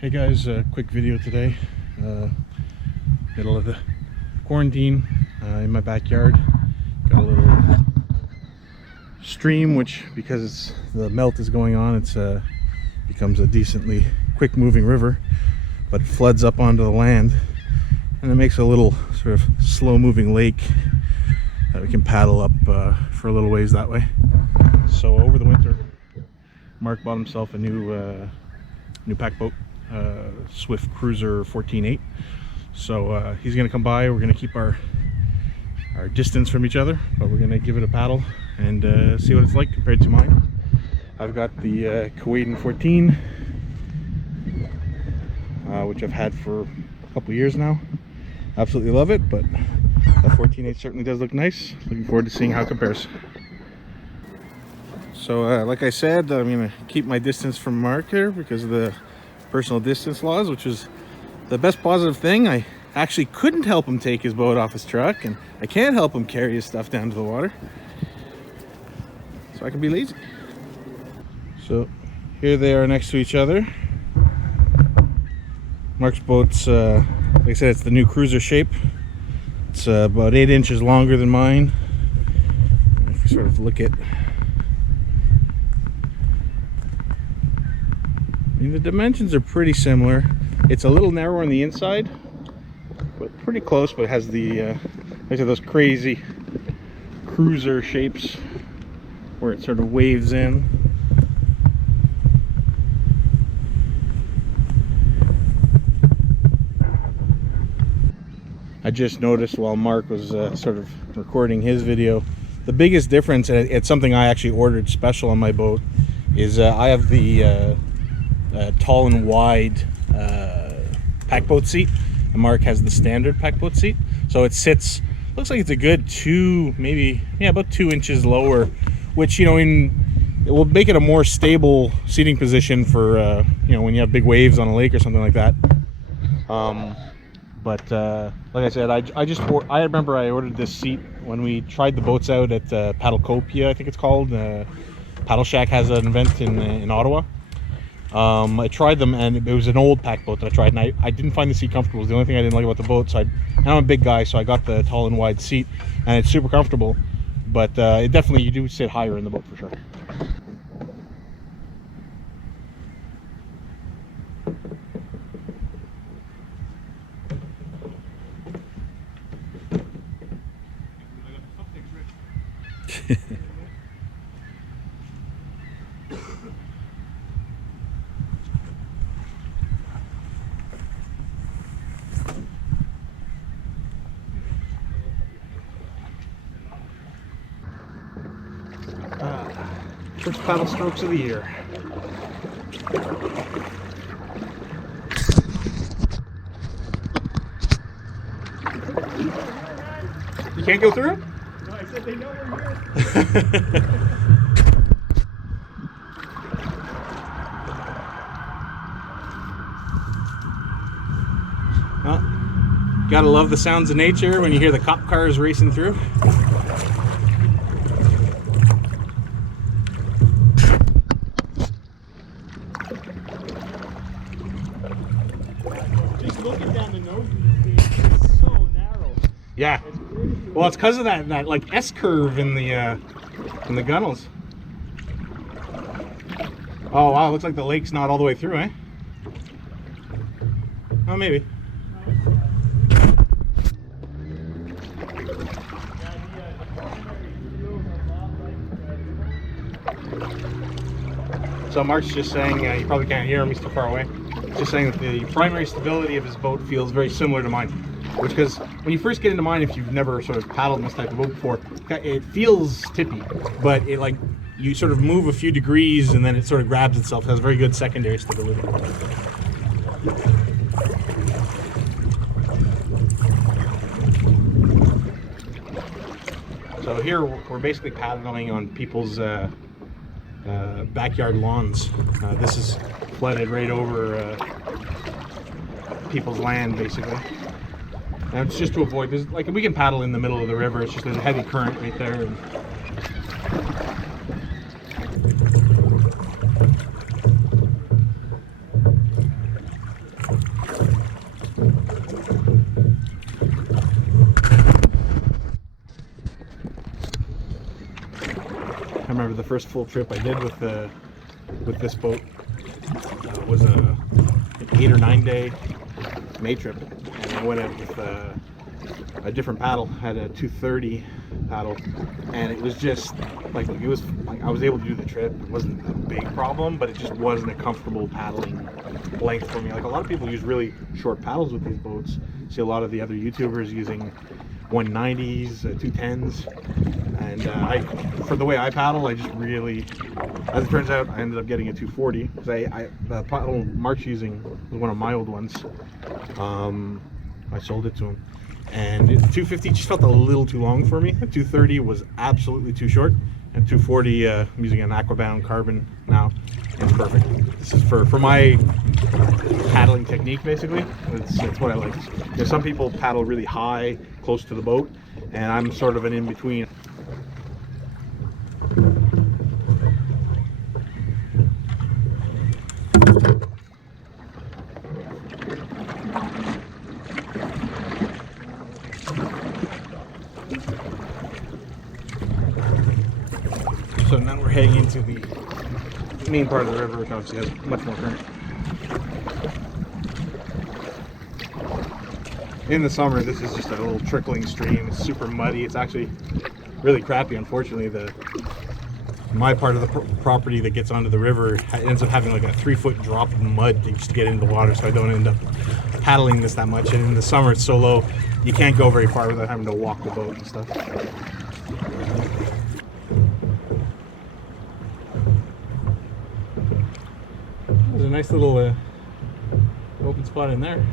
Hey guys, quick video today. Middle of the quarantine in my backyard. Got a little stream, which because the melt is going on, it's becomes a decently quick moving river, but it floods up onto the land and it makes a little sort of slow moving lake that we can paddle up for a little ways that way. So over the winter, Mark bought himself a new pack boat, Swift Cruiser 14.8. So he's gonna come by. We're gonna keep our distance from each other, but we're gonna give it a paddle and see what it's like compared to mine. I've got the Keewaydin 14, which I've had for a couple years now. Absolutely love it, but that 14.8 certainly does look nice. Looking forward to seeing how it compares. So like I said, I'm gonna keep my distance from Mark here because of the personal distance laws, which is the best positive thing. I actually couldn't help him take his boat off his truck, and I can't help him carry his stuff down to the water, so I can be lazy. So here they are next to each other. Mark's boat's like I said, it's the new cruiser shape. It's about 8 inches longer than mine. If you sort of look at, I mean, the dimensions are pretty similar. It's a little narrower on the inside, but pretty close. But it has the these are those crazy cruiser shapes where it sort of waves in. I just noticed while Mark was sort of recording his video, the biggest difference, and it's something I actually ordered special on my boat, is I have the tall and wide pack boat seat, and Mark has the standard pack boat seat. So it sits, looks like it's a good about 2 inches lower, which, you know, it will make it a more stable seating position for you know, when you have big waves on a lake or something like that. But like I said, I remember I ordered this seat when we tried the boats out at Paddlecopia, I think it's called. Paddle Shack has an event in Ottawa. I tried them, and it was an old pack boat that I tried, and I didn't find the seat comfortable. It was the only thing I didn't like about the boat. So and I'm a big guy, so I got the tall and wide seat, and it's super comfortable. But it definitely, you do sit higher in the boat for sure. First paddle strokes of the year. You can't go through? No, I said they know we're here. Well, gotta love the sounds of nature when you hear the cop cars racing through. Just looking down the nose these days, it's so narrow. Yeah. Well, it's because of that like S curve in the gunnels. Oh wow, looks like the lake's not all the way through, eh? Oh, maybe. So Mark's just saying, you probably can't hear him, he's too far away. He's just saying that the primary stability of his boat feels very similar to mine. Which, because when you first get into mine, if you've never sort of paddled in this type of boat before, it feels tippy, but it, like, you sort of move a few degrees and then it sort of grabs itself. It has very good secondary stability. So here we're basically paddling on people's backyard lawns. This is flooded right over people's land, basically. And it's just to avoid this, like, we can paddle in the middle of the river. It's just there's a heavy current right there. And remember the first full trip I did with this boat was a 8 or 9 day May trip, and I went out with a different paddle. Had a 230 paddle, and it was just like it was like I was able to do the trip. It wasn't a big problem, but it just wasn't a comfortable paddling length for me. Like a lot of people use really short paddles with these boats. See a lot of the other YouTubers using 190s, 210s, and for the way I paddle, I just really, as it turns out, I ended up getting a 240 because the paddle Mark's using was one of my old ones. I sold it to him, and the 250 just felt a little too long for me. The 230 was absolutely too short, and 240 I'm using an Aquabound carbon now. It's perfect. This is for my paddling technique, basically. It's what I like. You know, some people paddle really high, close to the boat, and I'm sort of an in-between. So now we're heading into the main part of the river, which obviously has much more current. In the summer, this is just a little trickling stream. It's super muddy. It's actually really crappy, unfortunately. My part of the property that gets onto the river ends up having like a 3-foot drop of mud to just get into the water, so I don't end up paddling this that much. And in the summer, it's so low, you can't go very far without having to walk the boat and stuff. There's a nice little open spot in there.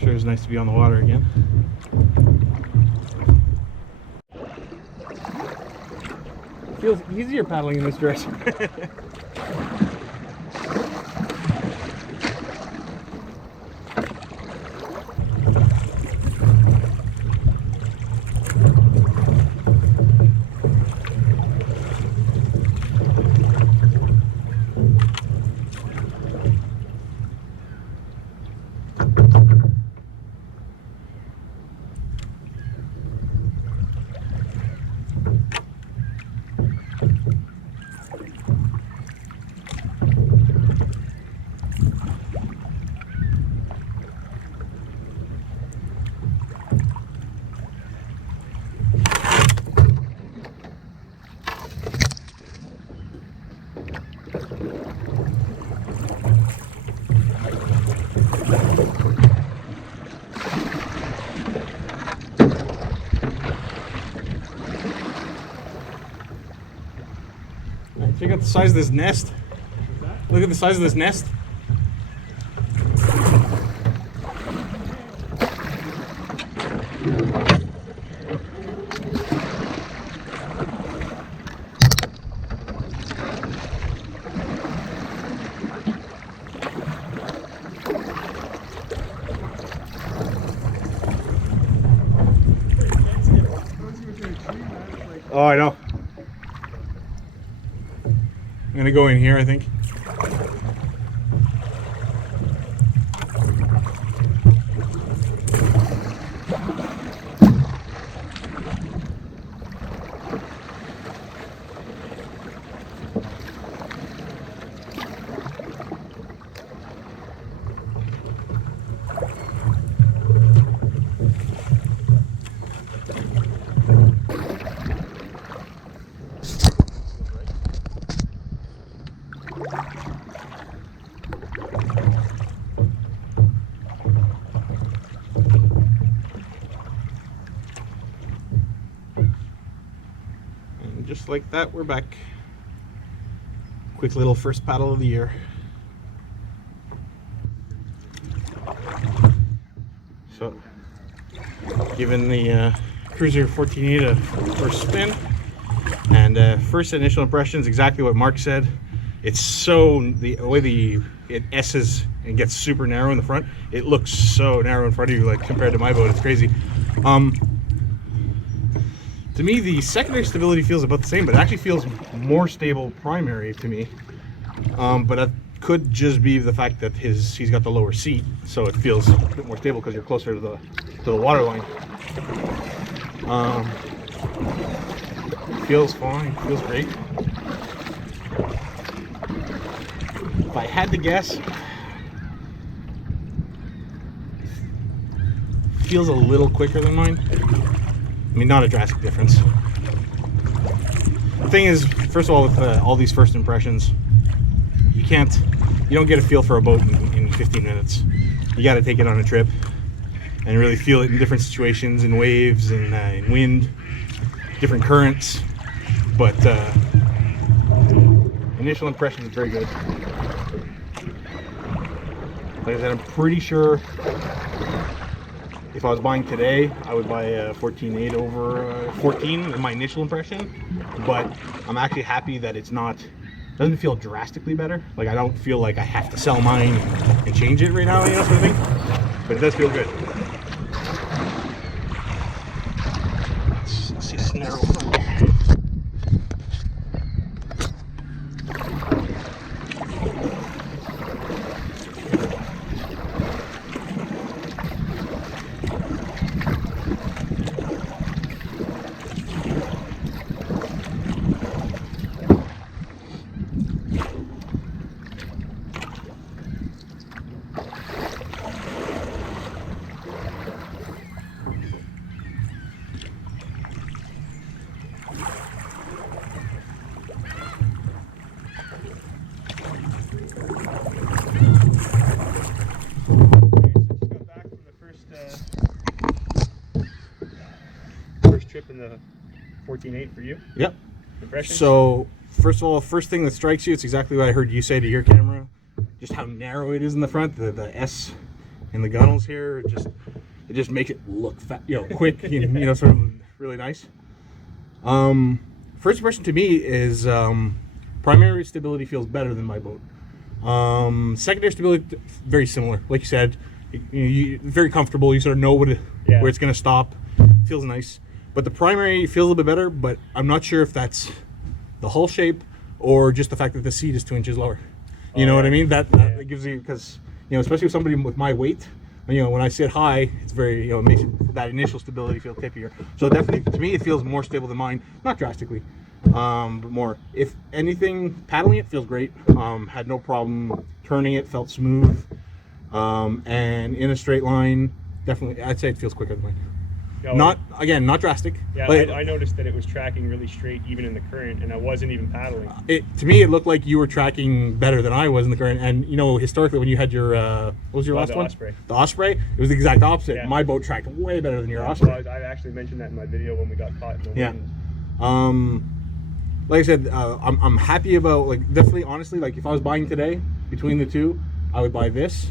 Sure is nice to be on the water again. Feels easier paddling in this direction. Check out the size of this nest. Look at the size of this nest. Oh, I know. I'm gonna go in here, I think. Just like that, we're back. Quick little first paddle of the year. So, given the Cruiser 14.8 first spin, and first initial impressions, exactly what Mark said. It's so, the way it S's and gets super narrow in the front, it looks so narrow in front of you, like compared to my boat. It's crazy. To me, the secondary stability feels about the same, but it actually feels more stable primary to me. But that could just be the fact that he's got the lower seat, so it feels a bit more stable because you're closer to the water line. Feels fine, feels great. If I had to guess, feels a little quicker than mine. I mean, not a drastic difference. The thing is, first of all, with all these first impressions, you don't get a feel for a boat in 15 minutes. You got to take it on a trip and really feel it in different situations, in waves, and in wind, different currents. But initial impression is very good. Like I said, I'm pretty sure if I was buying today, I would buy a 14.8 over 14 in my initial impression. But I'm actually happy that doesn't feel drastically better. Like, I don't feel like I have to sell mine and change it right now, you know, sort of thing. But it does feel good. Let's see this narrow front. Trip in the 14.8 for you? Yep. Impressions? So, first of all, first thing that strikes you, it's exactly what I heard you say to your camera. Just how narrow it is in the front. The S in the gunnels here, it just makes it look fat, quick, sort of really nice. First impression to me is primary stability feels better than my boat. Secondary stability, very similar. Like you said, very comfortable. You sort of know where it's going to stop. Feels nice. But the primary feels a little bit better, but I'm not sure if that's the hull shape or just the fact that the seat is 2 inches lower. You know what I mean? That gives you, because, especially with somebody with my weight, when I sit high, it's very, it makes that initial stability feel tippier. So definitely, to me, it feels more stable than mine. Not drastically, but more. If anything, paddling it feels great. Had no problem turning it, felt smooth. And in a straight line, definitely, I'd say it feels quicker than mine. Not drastic. Yeah, I noticed that it was tracking really straight even in the current, and I wasn't even paddling. To me, it looked like you were tracking better than I was in the current. And historically, when you had your what was your last one? Osprey. The Osprey. It was the exact opposite. Yeah. My boat tracked way better than your Osprey. Well, I actually mentioned that in my video when we got caught in the wind. Like I said, I'm happy about, definitely, honestly, if I was buying today between the two, I would buy this.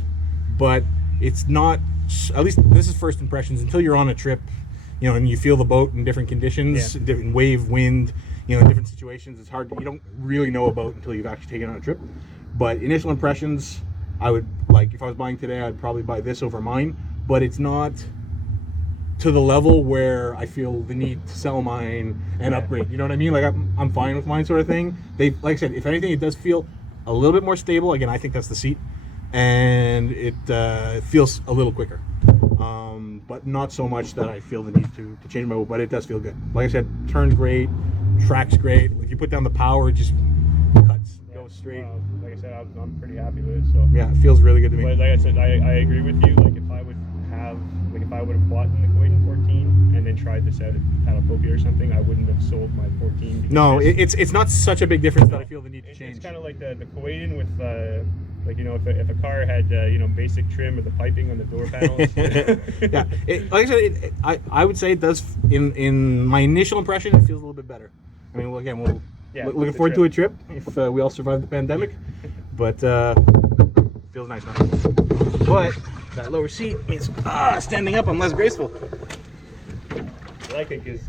But it's not. At least this is first impressions. Until you're on a trip, and you feel the boat in different conditions, different wave, wind, in different situations. It's hard. You don't really know a boat until you've actually taken it on a trip. But initial impressions, I would, if I was buying today, I'd probably buy this over mine. But it's not to the level where I feel the need to sell mine and upgrade. You know what I mean? I'm fine with mine, sort of thing. Like I said, if anything, it does feel a little bit more stable. Again, I think that's the seat. And it feels a little quicker, but not so much that I feel the need to change my boat. But it does feel good. Like I said, turns great, tracks great. If you put down the power, it just goes straight. Like I said, I'm pretty happy with it. So yeah, it feels really good to me. But like I said, I agree with you. If I would have bought the Keewaydin 14 and then tried this out at Paddlepopia or something, I wouldn't have sold my 14. No, it's not such a big difference that I feel the need to change. It's kind of like the Keewaydin with if a car had basic trim or the piping on the door panels. Yeah, like I said, I would say it does. In my initial impression, it feels a little bit better. I mean, we'll looking forward to a trip if we all survive the pandemic. But feels nice now. But that lower seat means standing up I'm less graceful. I like it because,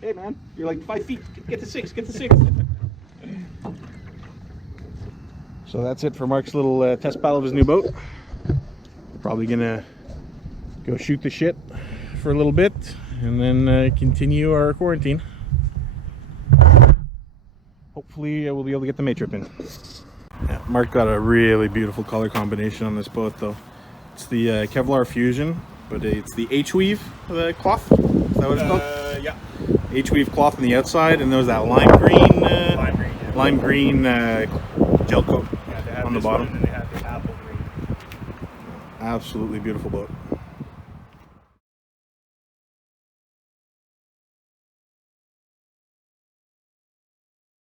hey man, you're like 5 feet. Get to 6. Get to 6. So that's it for Mark's little test battle of his new boat. We're probably gonna go shoot the shit for a little bit and then continue our quarantine. Hopefully we'll be able to get the May trip in. Yeah, Mark got a really beautiful color combination on this boat though. It's the Kevlar Fusion, but it's the H-weave cloth. Is that what it's called? Yeah. H-weave cloth on the outside, and there was that lime green, lime green gel coat Yeah, they have on the this bottom. one, and they have the apple green. Absolutely beautiful boat.